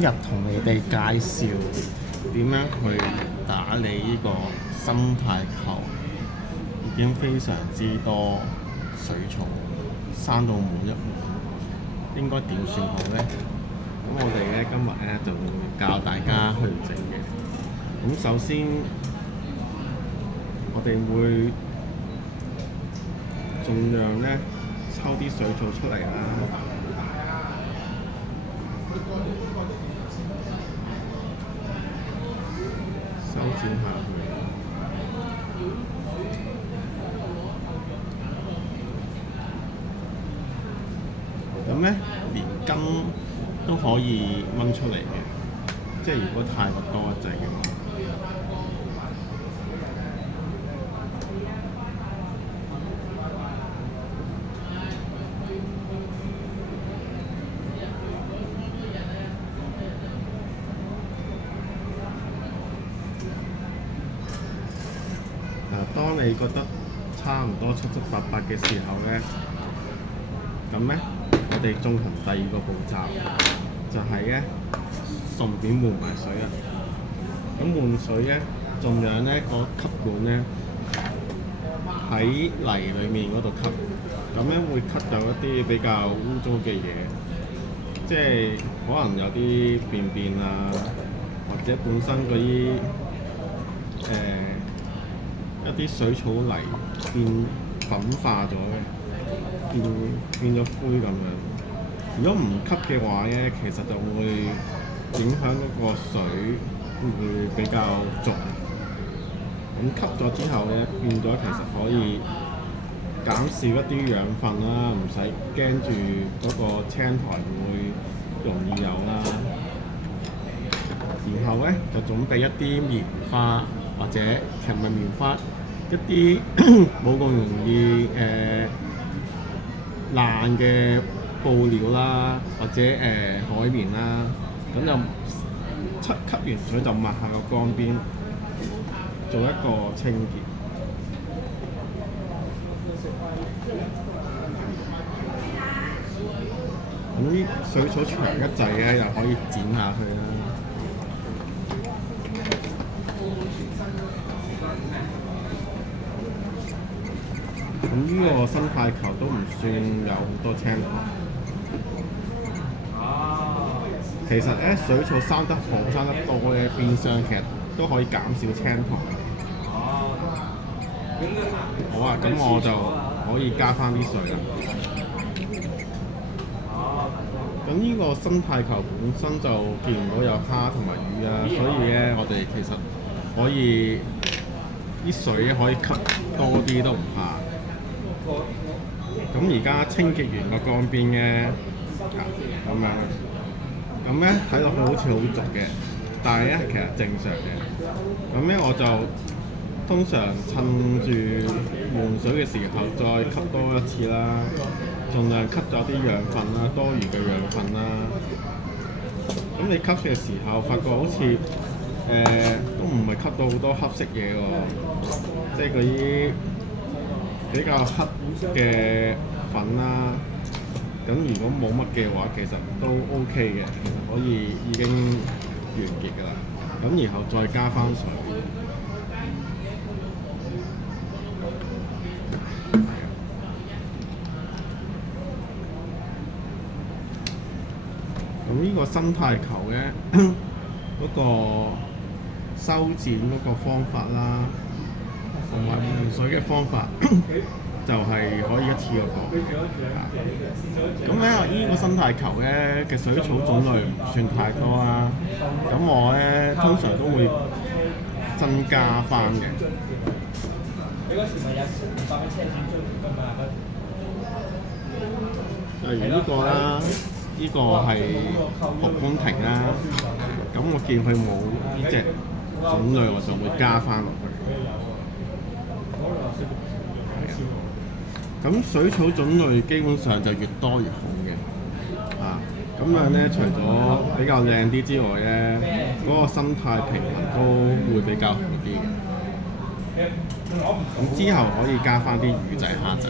日同你哋介紹點樣去打理呢個生態球，已經非常之多水草生到滿一滿，應該點算好呢？咁我哋咧今日咧就會教大家去整嘅。咁首先我哋會盡量咧抽啲水草出嚟啦。修剪下佢，咁咧連根都可以掹出嚟嘅，即係如果太過多一滯嘅話。當你覺得差唔多七七八八嘅時候咧，咁咧我哋進行第二個步驟，就係咧順便換埋水啦。咁換水咧，盡量咧個吸管咧喺泥裡面嗰度吸，咁樣會吸走一啲比較污糟嘅嘢，即係可能有啲便便啊，或者本身嗰啲一啲水草泥變粉化咗嘅，變咗灰咁樣。如果唔吸嘅話咧，其實就會影響嗰個水會比較濁。咁吸咗之後咧，變咗其實可以減少一啲養分啦，唔使驚住嗰個青苔會容易有啦。然後咧就準備一啲棉花或者其實唔係棉花。一啲冇咁容易爛嘅布料啦，或者海綿啦，咁就吸完水就抹下個缸邊，做一個清潔。咁啲水草長一滯咧，又可以剪下去啦。咁呢個生態球都唔算有好多青苔。其實咧水草生得好、生得多咧，變相其實都可以減少青苔。好啊，咁我就可以加翻啲水啦。咁呢個生態球本身就見唔到有蝦同埋魚啊，所以咧我哋其實可以啲水可以吸多啲都唔怕。咁而家清潔完個缸邊咧，咁樣，咁咧睇落去好似好濁嘅，但係咧其實正常嘅。咁咧我就通常趁住換水嘅時候再吸多一次啦，盡量吸咗啲養分啦，多餘嘅養分啦。咁你吸嘅時候發覺好似都唔係吸到好多黑色嘢喎，即係嗰啲比較黑嘅粉啦，咁如果冇乜嘅話，其實都 OK 嘅，其實可以已經完結㗎啦。咁然後再加翻水，咁呢個生態球咧，嗰個修剪嗰個方法啦，同埋換水嘅方法就係可以一次過講。咁咧，呢個生態球咧嘅水草種類唔算太多啦。咁我咧通常都會增加翻嘅。例如呢個啦，呢個係蒲公亭啦。咁我見佢冇呢隻種類，我就會加翻落去。咁水草種類基本上就越多越好嘅，咁樣咧除咗比較靚啲之外咧，嗰個生態平衡都會比較好啲嘅。咁之後可以加翻啲魚仔蝦仔。